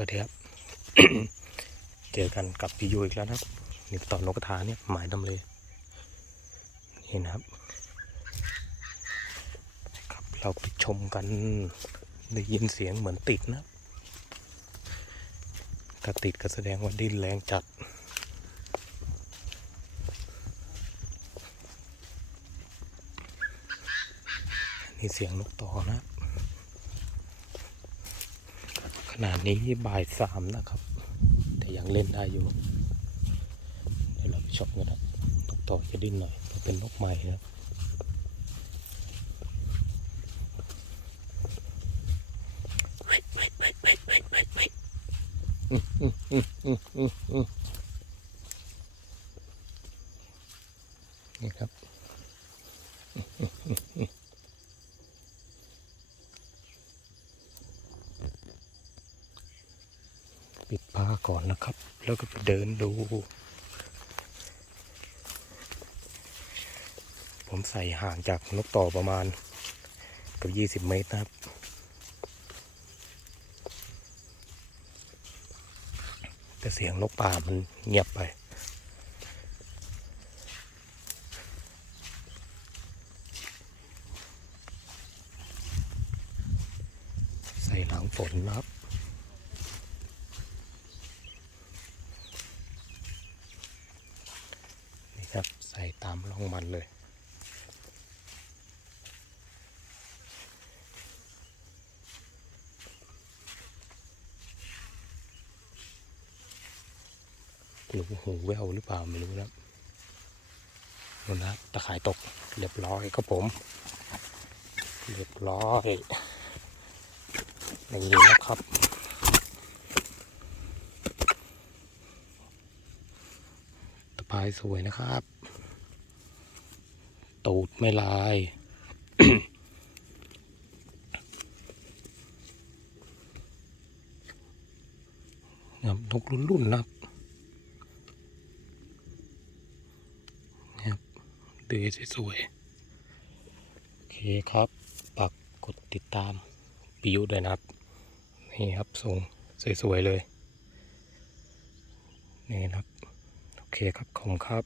วัสดีครับ เจอกันกับพี่ยูอีกแล้วนะครับนี่ต่อนกกระทาเนี่ยหมายดำเลยนี่นะครับครับ เราไปชมกันได้ยินเสียงเหมือนติดนะครับถ้าติดก็แสดงว่าดิ้นแรงจัดนี่เสียงนกต่อนะครับ ขนาดนี้บ่ายสามนะครับ แต่ยังเล่นได้อยู่เดี๋ยวเราไปชมกันนะนกต่อจะดิ้นหน่อยเราเป็นนกใหม่นะครับนี่ครับ ปิดผ้าก่อนนะครับ แล้วก็ไปเดินดู ผมใส่ห่างจากนกต่อประมาณเกับยี่สิบ20 เมตรนะครับแต่เสียงนกป่ามันเงียบไป ใส่หลังฝนนะครับ นี่ครับ ใส่ตามร่องมันเลยหรือหูแววหรือเปล่าไม่รู้นะนู่นนะตะข่ายตกเรียบร้อยครับผม เรียบร้อยอย่างนี้นะครับตะพายสวยนะครับ ตูดไม่ลายนะครับนกรุ่นๆนะครับนะครับดือสวยๆ โอเคครับฝากกดติดตามปิยุด้วยนะครับ นี่ครับทรงสวยๆเลย นี่นะครับ โอเคครับ ขอบคุณครับ